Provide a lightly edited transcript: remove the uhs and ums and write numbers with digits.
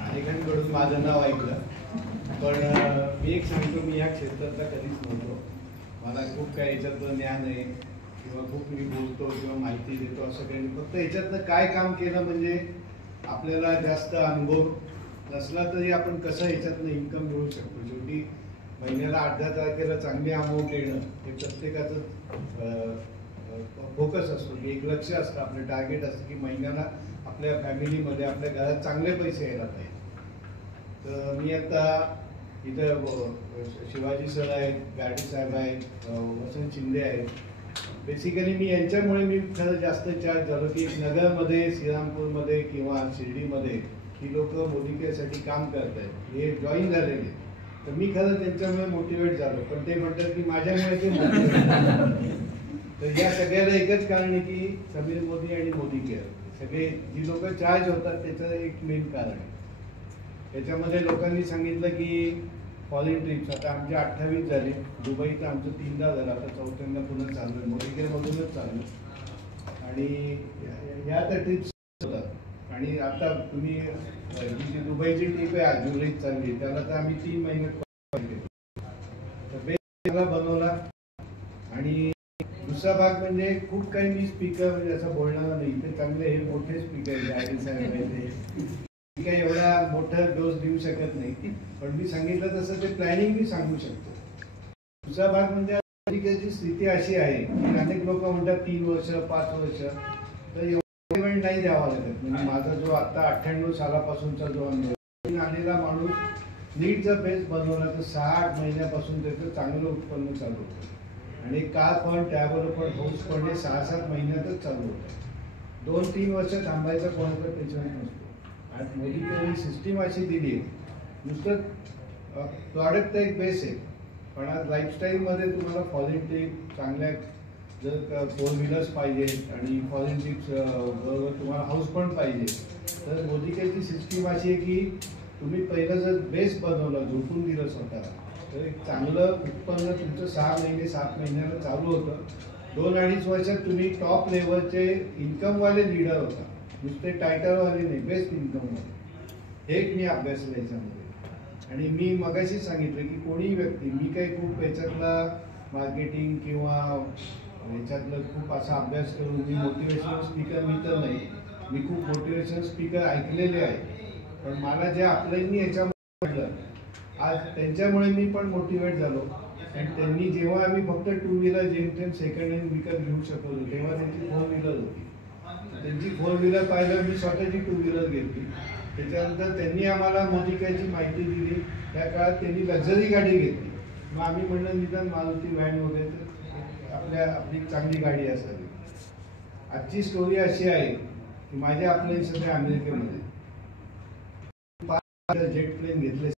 अनेकांकडून माझं नाव ऐकलं, पण मी एक सांगतो, मी या क्षेत्रातला कधीच नव्हतो. मला खूप काय याच्यातलं ज्ञान आहे किंवा खूप मी बोलतो किंवा माहिती देतो असं काही नाही. फक्त याच्यातलं काय काम केलं म्हणजे आपल्याला जास्त अनुभव नसला तरी आपण कसं याच्यातनं इन्कम मिळवू शकतो. शेवटी महिन्याला 8-10 तारखेला चांगली अमाऊंट येणं हे प्रत्येकाचं फोकस असतो, की एक लक्ष असतं, आपलं टार्गेट असतं की महिन्याला आपल्या फॅमिलीमध्ये आपल्या घरात चांगले पैसे यायला पाहिजे. तर मी आता इथं शिवाजी सर आहेत, गाडी साहेब आहेत, वसंत शिंदे आहेत. बेसिकली मी यांच्यामुळे मी खरं जास्त चार्ज झालो की नगरमध्ये, श्रीरामपूरमध्ये किंवा शिर्डीमध्ये ही लोक मोदीकेसाठी काम करत आहेत, हे जॉईन झालेले. तर मी खरं त्यांच्यामुळे मोटिवेट झालो, पण ते म्हणतात की माझ्यामुळे ते मोटिवेट. तर या सगळ्याला एकच कारण आहे की समीर मोदी आणि मोदी केअर, सगळे जी लोक चार्ज होतात त्याचं एक मेन कारण आहे. त्याच्यामध्ये लोकांनी सांगितलं की फॉरेन ट्रिप्स आता आमचे 28 झाले, दुबईचं आमचं 3दा झालं, आता 4थ्यांदा पुन्हा चालू आहे, मोदी केअरमधूनच चालू आहे. आणि ह्या त्या ट्रिप्स होतात. आणि आता तुम्ही जी दुबईची ट्रिप आहे आज जुलैत चालली, त्याला तर आम्ही 3 महिन्यात बनवला. आणि दुसरा भाग म्हणजे खूप काही मी स्पीकर म्हणजे असं बोलणार नाही, ते चांगले हे मोठे स्पीकर आयडी साहेब आहे, काही एवढा मोठा डोस देऊ शकत नाही, पण मी सांगितलं तसं ते प्लॅनिंग मी सांगू शकतो. दुसरा भाग म्हणजे अमेरिकेची स्थिती अशी आहे की अनेक लोक म्हणतात 3 वर्ष 5 वर्ष, तर एवढा वेळ नाही द्यावा लागत. म्हणजे माझा जो आता 98 सालापासूनचा जो अनुभव आलेला माणूस नीट जर बेस बनवला तर 6-8 महिन्यापासून त्याचं चांगलं उत्पन्न चालू होतं. आणि कार पण त्याबरोबर हाऊस पण हे 6-7 महिन्यातच चालू होतं. 2-3 वर्ष थांबायचा कोणाचा पेशन्स नसतो. आज मोदी केअर सिस्टीम अशी दिली आहे, नुसतं प्रॉडक्ट तर एक बेस आहे, पण आज लाईफस्टाईलमध्ये तुम्हाला फॉरेन ट्रिप चांगल्या जर 4 व्हीलर्स पाहिजे आणि फॉरेन ट्रिप्स बरोबर तुम्हाला हाऊस पण पाहिजे, तर मोदी केअरची सिस्टीम अशी आहे की तुम्ही पहिलं जर बेस बनवलं, झोपून दिलं स्वतःला, तर एक चांगलं उत्पन्न तुमचं 6 महिने 7 महिन्याला चालू होतं. 2-2.5 वर्षात तुम्ही टॉप लेवलचे इन्कमवाले लीडर होता, नुसते टायटलवाले नाही, बेस्ट इन्कमवाले. हे एक मी अभ्यासलं याच्यामध्ये. आणि मी मगाशी सांगितलं की कोणीही व्यक्ती, मी काही खूप याच्यातला मार्केटिंग किंवा याच्यातलं खूप असा अभ्यास करून मी मोटिवेशनल स्पीकर मी तर नाही, मी खूप मोटिवेशनल स्पीकर ऐकलेले आहेत, पण मला जे आपल्यांनी याच्यामध्ये म्हटलं आज त्यांच्यामुळे मी पण मोटिवेट झालो. आणि त्यांनी जेव्हा आम्ही फक्त 2 व्हीलर जेमतेम सेकंड हँड विकत घेऊ शकतो, तेव्हा त्यांची 4 व्हीलर होती. त्यांची 4 व्हीलर पाहिलं, मी स्वतःची 2 व्हीलर घेतली. त्याच्यानंतर त्यांनी आम्हाला मोदी केअरची माहिती दिली. त्या काळात त्यांनी लक्झरी गाडी घेतली. मग आम्ही म्हणलं निदान मारुती व्हॅन वगैरे तर आपली चांगली गाडी असावी. आजची स्टोरी अशी आहे की माझ्या आपल्या सगळ्या अमेरिकेमध्ये जेट प्लेन घेतले.